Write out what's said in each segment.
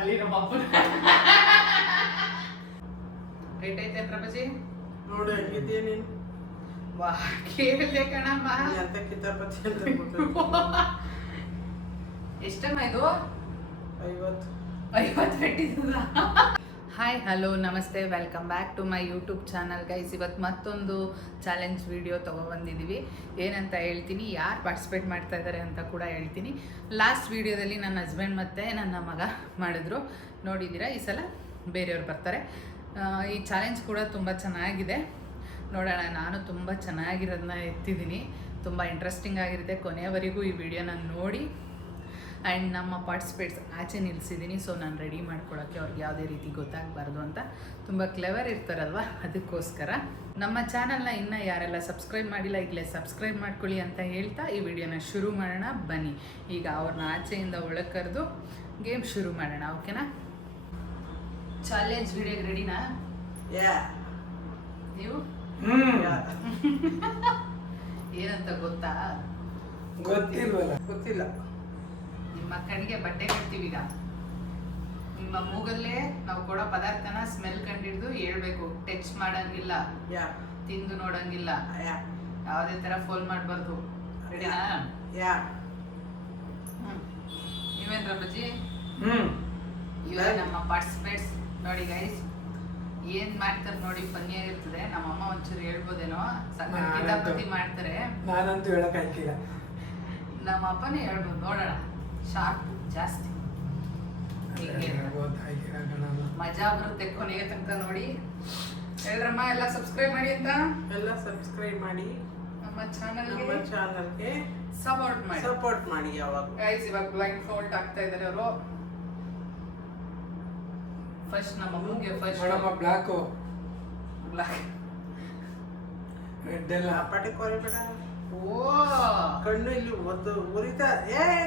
ಅಲ್ಲಿ ನಮ್ಮ ಅಪ್ಪನ ರೇಟ್ ಐತೆ ಪ್ರಭಜಿ ನೋಡಿ ಹೆಂಗಿದ್ದೀಯ ನೀನು ವಾ ಕೇಳಿದೆ ಕಣಮ್ಮ ಎಂತ ಕಿತಾಪತಿ ಅಂತ ಎಷ್ಟಮ್ಮ ಇದು 50 పెట్టిದ್ದ ಹಾಯ್ ಹಲೋ ನಮಸ್ತೆ welcome back to my YouTube channel guys. ಇವತ್ತು ಮತ್ತೊಂದು ಚಾಲೆಂಜ್ ವಿಡಿಯೋ ತೊಗೊಬಂದಿದ್ದೀವಿ. ಏನಂತ ಹೇಳ್ತೀನಿ, ಯಾರು ಪಾರ್ಟಿಸಿಪೇಟ್ ಮಾಡ್ತಾ ಇದ್ದಾರೆ ಅಂತ ಕೂಡ ಹೇಳ್ತೀನಿ. ಲಾಸ್ಟ್ ವಿಡಿಯೋದಲ್ಲಿ ನನ್ನ ಹಸ್ಬೆಂಡ್ ಮತ್ತು ನನ್ನ ಮಗ ಮಾಡಿದ್ರು, ನೋಡಿದ್ದೀರಾ. ಈ ಸಲ ಬೇರೆಯವ್ರು ಬರ್ತಾರೆ. ಈ ಚಾಲೆಂಜ್ ಕೂಡ ತುಂಬ ಚೆನ್ನಾಗಿದೆ, ನೋಡೋಣ. ನಾನು ತುಂಬ ಚೆನ್ನಾಗಿರೋದನ್ನ ಎತ್ತಿದ್ದೀನಿ, ತುಂಬ ಇಂಟ್ರೆಸ್ಟಿಂಗ್ ಆಗಿರುತ್ತೆ. ಕೊನೆಯವರೆಗೂ ಈ ವಿಡಿಯೋನ ನೋಡಿ. ಆ್ಯಂಡ್ ನಮ್ಮ ಪಾರ್ಟಿಸಿಪೇಟ್ಸ್ ಆಚೆ ನಿಲ್ಲಿಸಿದ್ದೀನಿ, ಸೊ ನಾನು ರೆಡಿ ಮಾಡ್ಕೊಳ್ಳೋಕ್ಕೆ ಅವ್ರಿಗೆ ಯಾವುದೇ ರೀತಿ ಗೊತ್ತಾಗಬಾರ್ದು ಅಂತ. ತುಂಬ ಕ್ಲೆವರ್ ಇರ್ತಾರಲ್ವ, ಅದಕ್ಕೋಸ್ಕರ. ನಮ್ಮ ಚಾನಲ್ನ ಇನ್ನೂ ಯಾರೆಲ್ಲ ಸಬ್ಸ್ಕ್ರೈಬ್ ಮಾಡಿಲ್ಲ, ಈಗಲೇ ಸಬ್ಸ್ಕ್ರೈಬ್ ಮಾಡ್ಕೊಳ್ಳಿ ಅಂತ ಹೇಳ್ತಾ ಈ ವಿಡಿಯೋನ ಶುರು ಮಾಡೋಣ ಬನ್ನಿ. ಈಗ ಅವ್ರನ್ನ ಆಚೆಯಿಂದ ಒಳಗೆ ಕರೆದು ಗೇಮ್ ಶುರು ಮಾಡೋಣ, ಓಕೆನಾ? ಚಾಲೆಂಜ್ ವಿಡಿಯೋಗೆ ರೆಡಿನಾ ನೀವು? ಏನಂತ ಗೊತ್ತಾ? ಗೊತ್ತಿಲ್ಲ. ನಿಮ್ಮ ಕಣ್ಣಿಗೆ ಬಟ್ಟೆ ಕಟ್ತೀವಿ. ಈಗ ನಿಮ್ಮ ಮೂಗಲ್ಲೇ ನಾವು ಕೊಡೋ ಪದಾರ್ಥನ ಸ್ಮೆಲ್ ಕಂಡಿಡ್ದು ಹೇಳ್ಬೇಕು. ಟಚ್ ಮಾಡಂಗಿಲ್ಲ, ತಿಂದು ನೋಡಂಗಿಲ್ಲ, ಯಾವುದೇ ತರ ಫೋಲ್ ಮಾಡಬಾರ್ದು. ರೆಡಿನಾ? ನೀವೇನ್ ರಬ್ಬಜಿ? ಇವಾಗ ನಮ್ಮ ಪಾರ್ಟಿಸಿಪೇಟ್ಸ್ ನೋಡಿ ಗೈಸ್, ಏನ್ ಮಾಡ್ತಾರೆ ನೋಡಿ, ಫನ್ನಿ ಆಗಿರ್ತದೆ. ನಮ್ಮಮ್ಮ ಒಂಚೂರು ಹೇಳ್ಬೋದೇನೋ, ಸಕ್ಕ ಕಿತಾಪತಿ ಮಾಡ್ತಾರೆ. ನಾನಂತೂ ಹೇಳಕ್ ಆಯ್ಕಿಲ್ಲ, ನಮ್ಮ ಅಪ್ಪನೇ ಹೇಳ್ಬೋದು. ನೋಡೋಣ, ಶಾರ್ಪ್ ಜಾಸ್ತಿ, ಮಜಾ ಬರುತ್ತೆ ಕೊನೆಗೆ ತನಕ ನೋಡಿ. ಹೇಳಿದ್ರಮ್ಮ ಎಲ್ಲ ಸಬ್ಸ್ಕ್ರೈಬ್ ಮಾಡಿ ಅಂತ. ಎಲ್ಲ ಸಬ್ಸ್ಕ್ರೈಬ್ ಮಾಡಿ, ನಮ್ಮ ಚಾನಲ್ಗೆ ಸಪೋರ್ಟ್ ಮಾಡಿ. ಯಾವಾಗ ಗೈಸ್ ಇವಾಗ ಬ್ಲೈಂಡ್ ಫೋಲ್ಡ್ ಆಗ್ತಾ ಇದ್ದಾರೆ ಅವರು. ಫಸ್ಟ್ ನಮ್ಮ ಮೂಗೆ ಬ್ಲಾಕ್ ರೆಡ್ ಎಲ್ಲ ಪಟಿ ಕೊರಿಬೇಡ. ಓ ಕಣ್ಣು ಇಲ್ಲಿ ಉರಿತಾ.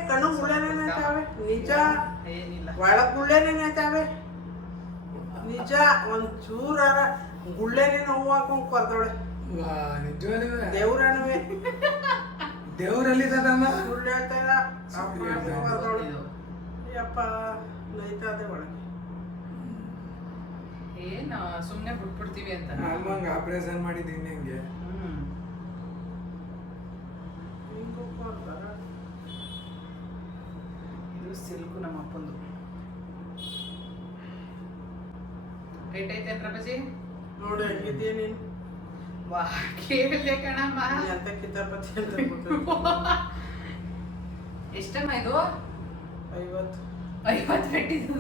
ಕಣ್ಣು ಗುಳ್ಳೆನೇತಾವೆ ನಿಜ, ಏನಿಲ್ಲ ಒಳ ಗುಳ್ಳೆನೇತಾವೆ ನಿಜ. ಒಂದ್ ಚೂರಾರ ಗುಳ್ಳೆನೆ ನೋವು ಹಾಕೊಂಡ್ ಕೊರ್ದವಳೆ. ದೇವ್ರನವೇ ದೇವ್ರಲ್ಲಿ ಸುಳ್ಳು ಹೇಳ್ತಾ ಇಲ್ಲ. ಯಪ್ಪ ನೈತಾದೆ ಒಳಗೆ. ಏನ್ ಸುಮ್ನೆ ಬಿಟ್ಬಿಡ್ತೀವಿ ಅಂತ ನಮ್ಮಂಗ ಆಪರೇಷನ್ ಮಾಡಿದ್ದೀನಿ ಹೆಂಗೆ. ಇದು ಸಿಲ್ಕು ನಮ್ಮ ಅಪ್ಪಂದು. ರೇಟ್ ಐತೆ ಪ್ರಭಜಿ ನೋಡಿ ಹೆಂಗಿದ್ದೀಯ ನೀನು? ವಾ ಕೇಳಿದೆ ಕಣಮ್ಮ ಎಂತ ಕಿತಾಪತಿ ಅಂತ ಎಷ್ಟಮ್ಮ ಇದು? 50 పెట్టిದ್ದ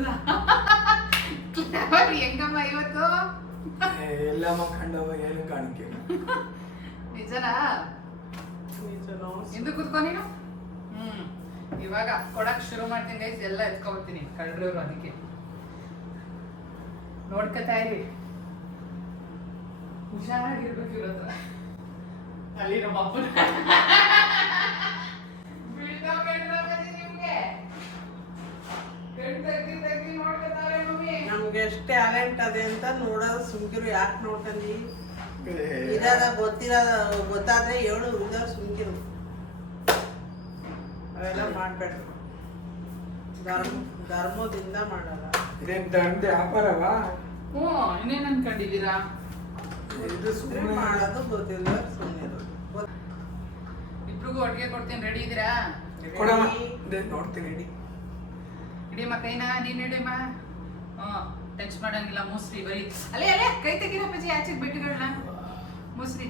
ಹೆಂಗಮ್ಮ 50? ಎಲ್ಲಮ್ಮ ಕಂಡವ ಏನು ಕಾಣಿಕೆ. ನಿಜನಾ? ಹಿಂದೆ ಕೂತ್ಕೊ ನೀನು. ಇವಾಗ ಕೊಡಕ್ ಶುರು ಮಾಡ್ತೀನಿ ಗೈಸ್, ಎಲ್ಲ ಎತ್ಕೊಳ್ತೀನಿ ಕಳ್ರವ್ರು. ಅದಕ್ಕೆ ನೋಡ್ಕೊತಾ ಇರಿ, ಹುಷಾರಾಗಿರ್ಬೇಕು ಇವ್ರ ಹತ್ರ. ಅಲ್ಲಿ ನಮ್ಮ ಅಪ್ಪನ ನಮ್ಗೆ ಎಷ್ಟು ಟ್ಯಾಲೆಂಟ್ ಅದೇ ಅಂತ ನೋಡೋದು ಸುಮ್ಕಿರು. ಯಾಕೆ ನೋಡ್ಕೊಂಡಿ? ಇದಾದ ಗೊತ್ತಾದ್ರೆ ಹೇಳು, ಇದಾರ ಸುಮ್ಕಿರು. ಅವೆಲ್ಲ ಮಾಡ್ಬೇಡ್ರಿ, ಧರ್ಮದಿಂದ ಮಾಡಲ್ಲ. ಇದೇನ್ ದಂಡ ವ್ಯಾಪಾರವಾ? ಇನ್ನೇನ್ ಅನ್ಕೊಂಡಿದ್ದೀರಾ? ಇದು ಸುಮ್ಮನೆ ಮಾಡೋದು ಗೊತ್ತಿಲ್ಲ, ಸುಮ್ಮನೆ ಇಬ್ರಿಗೂ ಒಟ್ಟಿಗೆ ಕೊಡ್ತೀನಿ. ರೆಡಿ ಇದ್ದೀರಾ? ಕೊಡಮ್ಮ, ನೋಡ್ತೀನಿ. ಹಿಡಿಯಮ್ಮ ಕೈನ, ನೀನ್ ಹಿಡಿಯಮ್ಮ. ಟಚ್ ಮಾಡಂಗಿಲ್ಲ, ಮುಸ್ರಿ ಬರೀ. ಅಲ್ಲೇ ಅಲ್ಲೇ ಕೈ ತೆಗಿರಪ್ಪಜಿ, ಆಚೆಗೆ ಬಿಟ್ಟುಗಳನ್ನ ಮುಸ್ರಿ.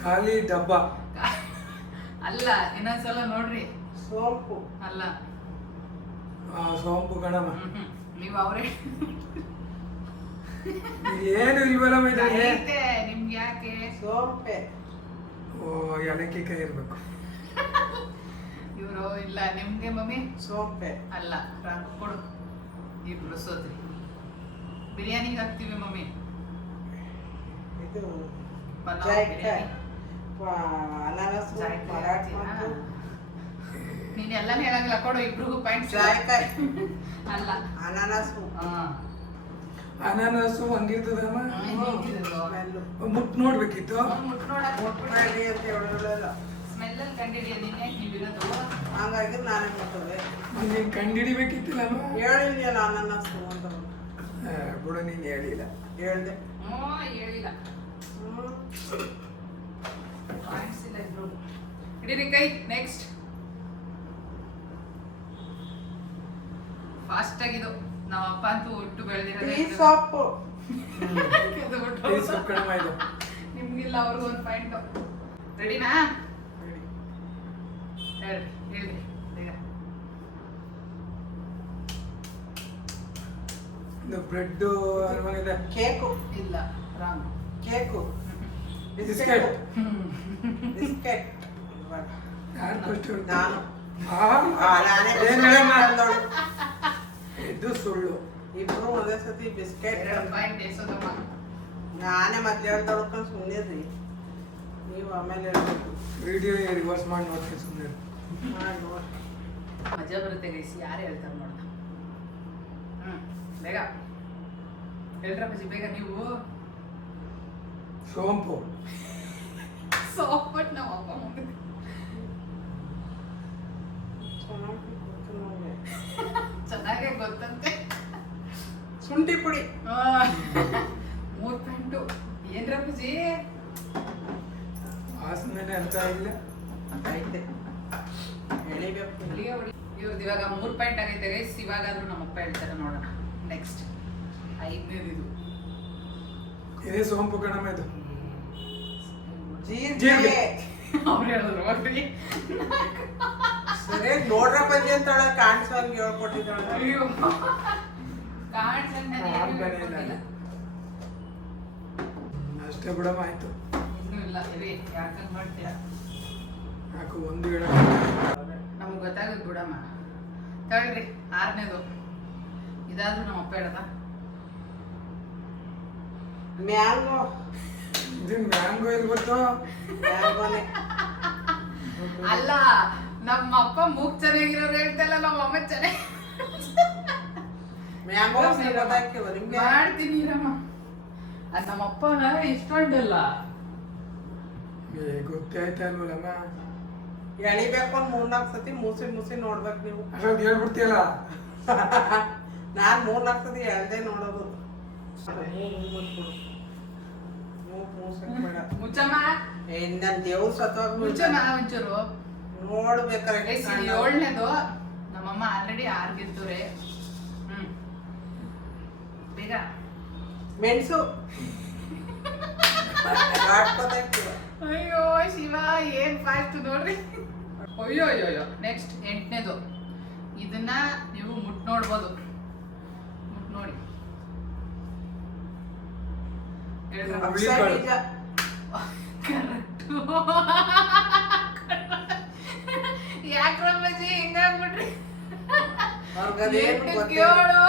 ಖಾಲಿ ಡಬ್ಬ ಅಲ್ಲ, ಇನ್ನೊಂದ್ಸಲ ನೋಡ್ರಿ. ಸೋಂಪು ಅಲ್ಲ, ಸೋಂಪು ಕಣಮ್ಮ. ನೀವು ಅವರೇ ಏನು ಇಲ್ವಲ್ಲ ಮೈದಾನೆ. ನಿಮ್ಗೆ ಯಾಕೆ? ಸೋಂಪೆ. ಓ ಎಲಕ್ಕಿ ಕೈ ಇರ್ಬೇಕು. ಇವರು ಇಲ್ಲ. ನಿಮ್ಗೆ ಮಮ್ಮಿ? ಸೋಂಪೆ ಅಲ್ಲ, ಕೊಡು. ಇಬ್ರು ಸೋತ್ರಿ. ಬಿರಿಯಾನಿಗೆ ಹಾಕ್ತೀವಿ ಮಮ್ಮಿ. ಇದು ಪಲಾವ್ ಜಾಯ್ಕಾಯಿ, ಬಿರಿಯಾನಿ. ಅನಾನಸ್, ನೀನ್ ಎಲ್ಲಾನು ಹೇಳಂಗಿಲ್ಲ, ಕೊಡು ಇಬ್ರಿಗೂ ಪಾಯಿಂಟ್. ಜಾಯ್ಕಾಯಿ ಅಲ್ಲ, ಅನಾನಸು. ಅನಾನಸು ಹಂಗಿರ್ತದಮ್ಮ. ಮುಟ್ ನೋಡ್ಬೇಕಿತ್ತು. ಮುಟ್ ನೋಡಕ್ ಮಾಡಿ ಅಂತ ಹೇಳಲ್ಲ. ಸ್ಮೆಲ್ಲಲ್ಲಿ ಕಂಡಿಡಿಯ ನೀನೇ ನೀವಿರೋದು. ಹಂಗಾಗಿ ನಾನೇ ಮುಟ್ಟದೆ. ನೀನು ಕಂಡಿಡಿಬೇಕಿತ್ತಿಲ್ಲಮ್ಮ. ಹೇಳಿದ್ಯಲ್ಲ ಅನಾನಸು ಅಂತ. ಬಿಡು, ನೀನು ಹೇಳಿಲ್ಲ. ಹೇಳ್ದೆ. ಹೇಳಿಲ್ಲ. ಪಾಯಿಂಟ್ಸ್ ಇಲ್ಲ ಇಬ್ರು. ಹಿಡೀರಿ ಕೈ. ನೆಕ್ಸ್ಟ್ ಫಾಸ್ಟ್ ಆಗಿದು. ನಮ್ಮ ಅಪ್ಪ ಅಂತೂ ಒಟ್ಟು ಟೀ ಸೊಪ್ಪು. ಈ ಸೊಪ್ಪು ಕಡಿಮೆ ಇದು. ನಿಮ್ಗಿಲ್ಲ, ಅವ್ರಿಗೂ ಒಂದು ಪಾಯಿಂಟ್. ರೆಡಿನಾ? ಹೇಳಿ ಹೇಳಿ ಬೇಗ. ಇದು ಬ್ರೆಡ್ ಇದೆ. ಕೇಕು. ಇಲ್ಲ, ರಾಂಗ್. ಕೇಕು. ಬಿಸ್ಕೆಟ್. ಬಿಸ್ಕೆಟ್. ಯಾರು ಫಸ್ಟ್? ನಾನು. ನಾನೇ ಏನು ಬಿಸ್ಕೆಟ್ ಹೇಳಮ್ಮ? ತಂದೋಳು. ಇದು ಸುಳ್ಳು. ಇಬ್ರು ಒಂದೇ ಸತಿ ಬಿಸ್ಕೆಟ್. 2 ಪಾಯಿಂಟ್ ಎಸೋದಮ್ಮ. ನಾನೇ ಮತ್ತೆ ಹೇಳ್ತಾಳ್ಕೊಂಡು ಸುಮ್ಮನಿರ್ರಿ. ನೀವು ಆಮೇಲೆ ಹೇಳ್ಬೇಕು. ವಿಡಿಯೋ ರಿವರ್ಸ್ ಮಾಡಿ ನೋಡ್ತೀನಿ ಸುಮ್ಮನೆ. ಮಾಡಿ ನೋಡಿ. ಮಜಾ ಬರುತ್ತೆ ಗೈಸಿ. ಯಾರು ಹೇಳ್ತಾರೆ ನೋಡ. ಬೇಗ ಹೇಳ್ರಪ್ಪಾಜಿ, ಬೇಗ. ನೀವು ಸೋಂಪು. ಸೋಪಟ್ ನಮ್ಮ ಅಪ್ಪ ಮುಂದೆ ಚೆನ್ನಾಗಿ ಗೊತ್ತು ನಂಗೆ. ಚೆನ್ನಾಗೇ ಗೊತ್ತಂತೆ. ಶುಂಠಿ ಪುಡಿ. 3 ಪಾಯಿಂಟು. ಏನ್ರಪ್ಪಾಜಿ? ವಾಸನೆ ಅಂತ ಇಲ್ಲ. ಐತೆ ಎಳಿಬೇಕು. ಇಲ್ಲಿಗೆ ಹೊಡಿ. ಇವ್ರದ್ದು ಇವಾಗ 3 ಪಾಯಿಂಟ್ ಆಗೈತೆ ಗೈಸ್. ಇವಾಗಾದ್ರೂ ನಮ್ಮಪ್ಪ ಹೇಳ್ತಾರೆ ನೋಡೋಣ. ನೆಕ್ಸ್ಟ್ 5ನೇದು ಇದು. ಇದೇ ಸೋಂಪು ಕಣಮ್ಮ ಇದು. ಜೀರಿಗೆ. ಅವ್ರು ಹೇಳಿದ್ರು ಹೋಗ್ರಿ. ಸರಿಯಾಗಿ ನೋಡ್ರಪ್ಪಾಜಿ ಅಂತಾಳೆ, ಕಾಣಿಸೋಂಗೆ ಹೇಳ್ಕೊಟ್ಟಿದ್ದಾಳೆ. ಅಯ್ಯೋ, ಕಾಣ್ಸಂಗೆ ಇಲ್ಲ. ಅಷ್ಟೇ ಬಿಡಮ್ಮ, ಆಯ್ತು. ಇನ್ನೂ ಇಲ್ಲ. ಇರಿ, ಯಾಕಂತ ಮಾಡ್ತೀರಾ? ಯಾಕೆ ಒಂದು ಹೇಳ. ನಮ್ಗೆ ಗೊತ್ತಾಗುತ್ತೆ ಬಿಡಮ್ಮ. ತಗೊಳ್ರಿ 6ನೇದು. ಇದಾದ್ರೂ ನಮ್ಮ ಅಪ್ಪ ಹೇಳದ. ಮ್ಯಾಂಗೋ. ಇದು ಮ್ಯಾಂಗೋ ಇಲ್ಲಿ ಗೊತ್ತು. ಮ್ಯಾಂಗೋನೆ. ಅಲ್ಲ, ನಮ್ಮ ಅಪ್ಪ ಮೂಗ್ ಚೆನ್ನಾಗಿರೋರು ಹೇಳ್ತಲ್ಲ, ನಮ್ಮ ಅಮ್ಮ ಚೆನ್ನಾಗಿ ಮ್ಯಾಂಗೋ ಗೊತ್ತಾಕಿವ ನಿಮ್ಗೆ. ಮಾಡ್ತೀನಿ ಇರಮ್ಮ. ಅದು ನಮ್ಮ ಅಪ್ಪನ ಇಷ್ಟೊಂದಿಲ್ಲ. ಗೊತ್ತೇ ಆಯ್ತಾ ಅಲ್ವಲ್ಲಮ್ಮ. ಎಳಿಬೇಕು ಒಂದು 3-4 ಸತಿ ಮೂಸಿ ನೋಡ್ಬೇಕು ನೀವು. ಅಷ್ಟೊಂದು ಹೇಳ್ಬಿಡ್ತೀಯಲ್ಲ. ನಾನು 3-4 ಸತಿ ಎಳ್ದೆ ನೋಡೋದು. ಮುಚ್ಚಮ್ಮ. ನನ್ನ ದೇವ್ರ ಸತ್ವಾಗ ಮುಚ್ಚಮ್ಮ ಒಂಚೂರು. ನೋಡ್ಬೇಕಾರೆ 7ನೇದು. ನಮ್ಮಮ್ಮ ಆಲ್ರೆಡಿ 6 ಗೆದ್ದವ್ರೆ. ಬೇಗ. ಮೆಣಸು. ಅಯ್ಯೋ ಶಿವ, ಏನ್ ಫಾಸ್ಟ್ ನೋಡ್ರಿ. ಅಯ್ಯೋ ಅಯ್ಯೋ ಅಯ್ಯೋ. ನೆಕ್ಸ್ಟ್ 8ನೇದು. ಇದನ್ನ ನೀವು ಮುಟ್ ನೋಡ್ಬೋದು. ಮುಟ್ ನೋಡಿ. ಅಕ್ಷಯ ಬೀಜ. ಕರೆಕ್ಟು. ಯಾಕ್ರಮ್ಮಜ್ಜಿ ಹಿಂಗಾಗ್ಬಿಟ್ರಿ? ಅವ್ರಿಗದೇನು ಗೊತ್ತಿಲ್ಲ. ಕೇಳು.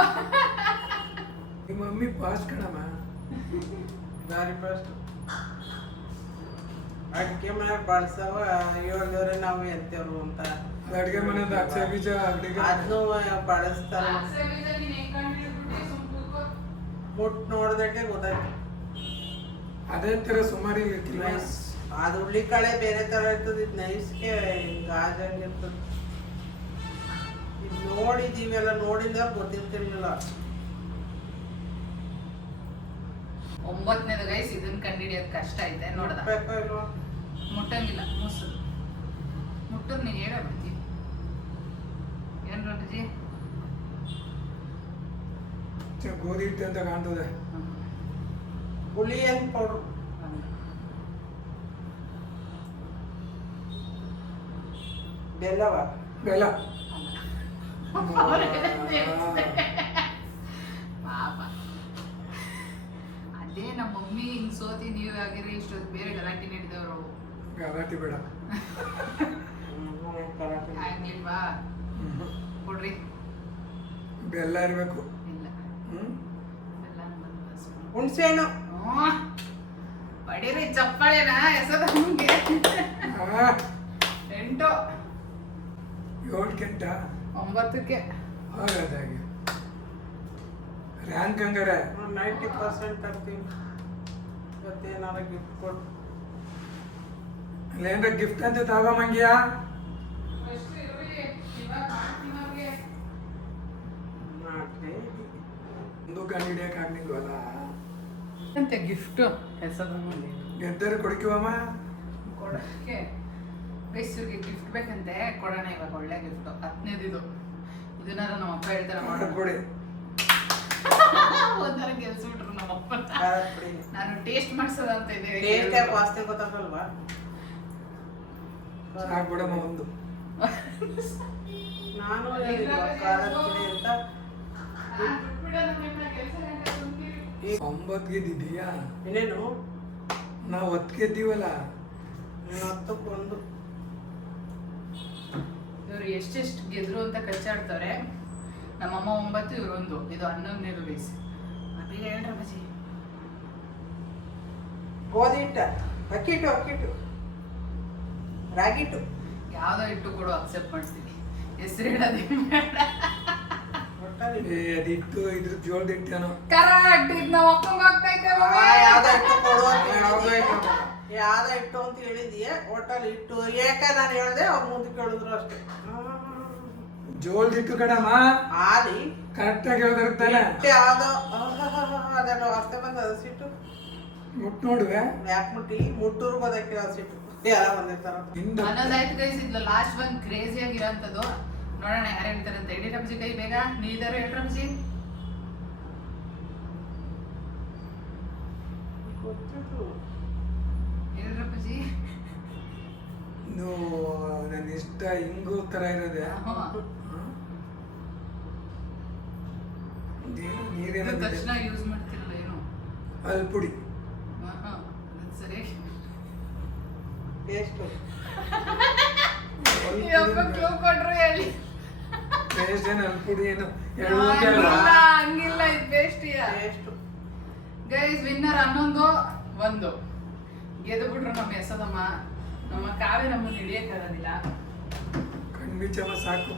ನಿಮ್ಮ ಮಮ್ಮಿ ಪಾಸ್ ಕಣಮ್ಮ. ದಾರಿ ಫಸ್ಟ್ ಅಡಿಕೆ ಮನೆ ಬಳಸವ ಹೇಳಿದ್ರೆ ನಾವು ಎಂತೇವ್ರು ಅಂತ. ಅದು ಅಡುಗೆ ಮನೆಯಿಂದ ಅಕ್ಷಯ ಬೀಜ ಅಡುಗೆ ಅದನ್ನು ಬಳಸ್ತಾರ. ಅಕ್ಷಯ ಬೀಜ ನೀನ್ ಹೆಂಗ್ ಕಂಡಿಡ್ಬಿಟ್ಟಿ? ಸುಮ್ ಕೂತ್ಕೋ. ಮುಟ್ ನೋಡ್ದಕ್ಕೆ ಗೊತ್ತಾಯ್ತು. ಅದೇ ಥರ ಸುಮಾರು ಇರ್ತಿಲ್ಲ. ಅದು ಹುಳ್ಳಿಕಾಳೆ ಬೇರೆ ತರ ಇರ್ತದೆ. ಇದು ನೈಸ್ಗೆ ಗಾಜಂಗಿರ್ತದೆ. ಇದು ನೋಡಿದೀವೆಲ್ಲ, ನೋಡಿಲ್ಲ ಗೊತ್ತಿರ್ತಿರ್ಲಿಲ್ಲ. 9ನೇದು ಗೈಸ್. ಇದನ್ನ ಕಂಡಿಡಿಯೋದು ಕಷ್ಟ ಐತೆ. ನೋಡ್ದ ಬೇಕೋ ಇಲ್ವೋ? ಮುಟ್ಟಂಗಿಲ್ಲ. ಮುಸುದು ಮುಟ್ಟದ್ ನೀನ್ ಹೇಳ ಬಿಡ್ತಿ. ಏನ್ ರಜಿ? ಗೋಧಿ ಹಿಟ್ಟು ಅಂತ ಕಾಣ್ತದೆ. ಹುಳಿಯನ್ ಪೌಡ್ರು. ಬೆಲ್ಲವ? ಬೆಲ್ಲ. ಪಾಪ. ಅದೇ ನಮ್ಮ ಮಮ್ಮಿ ಹಿಂಗ್ ಸೋತಿ ನೀವು ಆಗಿರಿ ಇಷ್ಟೊತ್ತು ಬೇರೆ ಗಲಾಟೆ ನೀಡಿದವರು. ಗಲಾಟೆ ಬೇಡ. ಹಂಗಿಲ್ವಾ? ಕೊಡ್ರಿ. ಬೆಲ್ಲ ಇರಬೇಕು. ಇಲ್ಲ. ಬೆಲ್ಲ ಹುಣ್ಸೆಹಣ್ಣು. ಬಡೀರಿ ಚಪ್ಪಾಳೆನಾ ಎಸದ ಹಂಗೆ. 8. 7 9ಕ್ಕೆ. ಹಾಗಾದಾಗೆ ರ್ಯಾಂಕ್ ಹಂಗಾರೆ 90% ತರ್ತೀವಿ. ಇವತ್ತೇನಾರ ಗಿಫ್ಟ್ ಕೊಟ್ಟು ಅಲ್ಲೇನ್ರ ಗಿಫ್ಟ್ ಅಂತ ತಗೊಂಬಂಗ್ಯಾ ಮಾಡ್ರಿ. ಒಂದು ಕಂಡು ಹಿಡಿಯಕ್ಕೆ ಆಗ್ಲಿಲ್ವಲ್ಲ. ಅಂತೆ ಗಿಫ್ಟು ಹೆಸರು ಗೆದ್ದರೆ ಕೊಡ್ತೀವಮ್ಮ. ಕೊಡೋಕ್ಕೆ ವಯಸ್ಸಿಗೆ ಗಿಫ್ಟ್ ಬೇಕಂತೆ ಕೊಡೋಣ ಇವಾಗ ಒಳ್ಳೆ ಗಿಫ್ಟು 15ದು ಇದು ಇದನ್ನಾರ ನಮ್ಮ ಅಪ್ಪ ಹೇಳ್ತಾರೆ ಕೊಡಿ. ಒಂಥರ ಗೆಲ್ಸ್ಬಿಟ್ರು ನಮ್ಮ ಅಪ್ಪ. ಖಾರದ ಪುಡಿ ನಾನು ಟೇಸ್ಟ್ ಮಾಡ್ಸೋದ ಅಂತ ಟೇಸ್ಟ್ ಇದ್ದೇವೆ ಯಾಕೆ ವಾಸನೆ ಗೊತ್ತಾಗಲ್ವಾ? ಸಾಕ್ಬಿಡಮ್ಮ ಒಂದು. ನಾನು ಹೇಳಿದ್ವ ಖಾರದ ಪುಡಿ ಅಂತ. 9 ಗೆದ್ದಿದ್ದೀಯಾ? ಇನ್ನೇನು ನಾವು 10 ಗೆದ್ದೀವಲ್ಲ. 10ಕ್ಕೆ ಇವ್ರು ಎಷ್ಟೆಷ್ಟು ಗೆದ್ರು ಅಂತ ಕಚ್ಚಾಡ್ತಾರೆ. ನಮ್ಮಮ್ಮ 9 ಇವ್ರು 1 ಇದು 11 ಬೇಯಿಸಿ ಅಪ್ಪಿಗೆ ಹೇಳ್ರ ಬಜಿ ಗೋಧಿ ಹಿಟ್ಟ, ಅಕ್ಕಿಟ್ಟು, ರಾಗಿಟ್ಟು, ಯಾವ್ದೋ ಇಟ್ಟು ಕೊಡು ಅಕ್ಸೆಪ್ಟ್ ಮಾಡ್ತೀನಿ. ಹೆಸರು ಹೇಳೋದೇ ಬೇಡ. ಒಟ್ಟಲ್ಲಿ ಅದಿಟ್ಟು ಇದ್ರ ಜೋಳದ ಹಿಟ್ಟೇನೋ. ಕರೆಕ್ಟ್ ಇದು ನಮ್ಮ ಅಪ್ಪಂಗೆ ಆಗ್ತೈತೆ ಯಾವ್ದೋ ಹಿಟ್ಟು ಕೊಡು ಅಂತ ಯಾವ್ದೋ ಹೇಳಿದ್ಯೆ. ಹಿಟ್ಟು. ಯಾವ್ದೋ ಹಿಟ್ಟು ಅಂತ ಹೇಳಿದೀಯ. ಒಟ್ಟಲ್ಲಿ ಹಿಟ್ಟು ಯಾಕೆ ನಾನು ಹೇಳ್ದೆ ಅವ್ರು ಮುಂದೆ ಕೇಳಿದ್ರು ಅಷ್ಟೇ. ಜೋಳದ ಹಿಟ್ಟು ಕಣಮ್ಮ. ಆಲಿ ಕರೆಕ್ಟಾಗಿ ಹೇಳ್ದಿರ್ತಾನೆ. ಹಿಟ್ಟು ಯಾವ್ದೋ ಅದೆಲ್ಲ ವಾಸನೆ ಬಂದ ಹಸಿಟ್ಟು ಮುಟ್ ನೋಡುವೆ. ಯಾಕೆ ಮುಟ್ಟಿ ಮುಟ್ಟೂರು ಬದಕ್ಕೆ ಹಸಿಟ್ಟು ಎಲ್ಲ ಬಂದಿರ್ತಾರ. ಹಿಂದ ಅನ್ನೋದಾಯ್ತು ಗೈಸ್ ಇದು ಲಾಸ್ಟ್ ಒಂದು ಕ್ರೇಜಿ ಆಗಿರೋಂಥದ್ದು. ನೋಡೋಣ ಯಾರು ಹೇಳ್ತಾರೆ ಅಂತ. ಇಡೀ ರಬ್ಜಿ ಕೈ ಬೇಗ ನೀದಾರು ಹೇಳ್ರ ರಬ್ಜಿ. ಹೇಳ್ರ ರಬ್ಜಿ. ಇದು ನನ್ನ ಇಷ್ಟ ಹಿಂಗು ತರ ಇರೋದೆ. ನೀರೇನ ತಕ್ಷಣ ಯೂಸ್ ಮಾಡ್ತಿರಲ್ಲ ಏನು ಅಲ್ಲಿ ಪುಡಿ. ಅದು ಸರಿ. ಟೇಸ್ಟು ಕ್ಲೂ ಕೊಟ್ರು ಹೇಳಿ. ಟೇಸ್ಟ್ ಏನು ಅಲ್ಲಿ ಪುಡಿ ಏನು ಹಂಗಿಲ್ಲ ಹಂಗಿಲ್ಲ ಇದು ಬೇಸ್ಟಿಯಾ. ಟೇಸ್ಟು ಗೈಸ್ ವಿನ್ನರ್ 11 1 ಗೆದ್ದು ಬಿಟ್ರು ನಮ್ಮ ಹೆಸದಮ್ಮ. ನಮ್ಮ ಕಾವ್ಯ ನಮ್ಮನ್ನು ಹಿಡಿಯಕ್ಕಾಗೋದಿಲ್ಲ. ಕಣ್ಬಿಚ್ಚಮ್ಮ ಸಾಕು.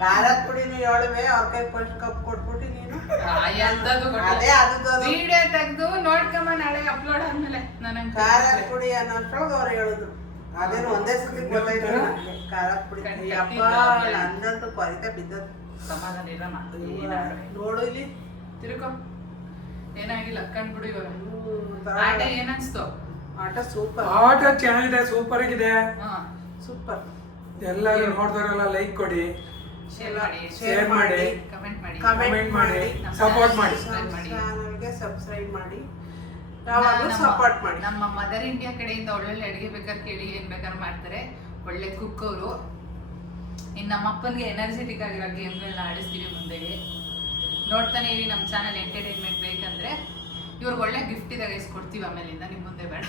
ಖಾರದ ಪುಡಿನೂ ಹೇಳುವೆ ಅವ್ರ ಕೈ ಫಸ್ಟ್ ಕಪ್ ಕೊಟ್ಬಿಟ್ಟು ನೀನು ಅದೇ ಅದು ವಿಡಿಯೋ ತೆಗೆದು ನೋಡ್ಕೊಂಬ ನಾಳೆ ಅಪ್ಲೋಡ್ ಆದ್ಮೇಲೆ ನನಗೆ ಖಾರದ ಪುಡಿ ಅನ್ನೋಷ್ಟ್ರೊಳಗೆ ಅವ್ರು ಹೇಳಿದ್ರು. ಅದೇನು ಒಂದೇ ಸತಿ ಗೊತ್ತಾಯ್ತು ನನಗೆ ಖಾರದ ಪುಡಿ. ಅಪ್ಪ ನಂದಂತೂ ಕೊರಿತ ಬಿದ್ದದ್ದು. ಸಮಾಧಾನ ಇರಮ್ಮ. ನೋಡು ಇಲ್ಲಿ ತಿರ್ಕೊ ಏನಾಗಿಲ್ಲ ಕಂಡ್ಬಿಡು ಇವಾಗ. ತರ ಆಟ ಏನನ್ಸ್ತು? ಆಟ ಸೂಪರ್ ಆಟ ಚೆನ್ನಾಗಿದೆ, ಸೂಪರ್ ಆಗಿದೆ. ಹಾ ಸೂಪರ್. ಎಲ್ಲರೂ ನೋಡ್ದಾರಲ್ಲ ಲೈಕ್ ಕೊಡಿ, ಶೇರ್ ಮಾಡಿ, ಶೇರ್ ಮಾಡಿ, ಕಮೆಂಟ್ ಮಾಡಿ, ಕಮೆಂಟ್ ಮಾಡಿ, ಸಪೋರ್ಟ್ ಮಾಡಿ. ಚಾನಲ್ಗೆ ಸಬ್ಸ್ಕ್ರೈಬ್ ಮಾಡಿ, ಯಾವಾಗಲೂ ಸಪೋರ್ಟ್ ಮಾಡಿ. ನಮ್ಮ ಮದರ್ ಇಂಡಿಯಾ ಕಡೆಯಿಂದ ಒಳ್ಳೊಳ್ಳೆ ಅಡುಗೆ ಬೇಕಾದ್ರೆ ಕೇಳಿ ಏನ್ ಬೇಕಾದ್ರೆ ಮಾಡ್ತಾರೆ. ಒಳ್ಳೆ ಕುಕ್ ಅವರು. ಇನ್ನು ನಮ್ಮ ಅಪ್ಪನಿಗೆ ಎನರ್ಜೆಟಿಕ್ ಆಗಿರೋ ಗೇಮ್ಗಳನ್ನ ಆಡಿಸ್ತೀವಿ ಮುಂದೆಗೆ. ನೋಡ್ತಾನೆ ಇರಿ ನಮ್ಮ ಚಾನಲ್. ಎಂಟರ್ಟೈನ್ಮೆಂಟ್ ಬೇಕಂದ್ರೆ ಇವ್ರಿಗೆ ಒಳ್ಳೆ ಗಿಫ್ಟ್ ಇದೆ ಗೈಸ್, ಕೊಡ್ತೀವಿ ಆಮೇಲಿಂದ. ನಿಮ್ಮ ಮುಂದೆ ಬೇಡ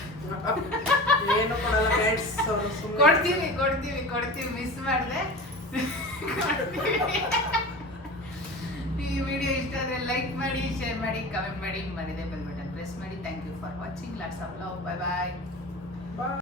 ಏನು ಕೊಡಲ್ಲ ಗೈಡ್ಸ್. ಕೊಡ್ತೀವಿ ಮಿಸ್ ಮಾಡಿದೆ. ಈ ವಿಡಿಯೋ ಇಷ್ಟ ಆದರೆ ಲೈಕ್ ಮಾಡಿ, ಶೇರ್ ಮಾಡಿ, ಕಮೆಂಟ್ ಮಾಡಿ, ಮರಿದೆ ಬೆಲ್ ಬಟನ್ ಪ್ರೆಸ್ ಮಾಡಿ. Thank you for watching. Lots of love. Bye bye.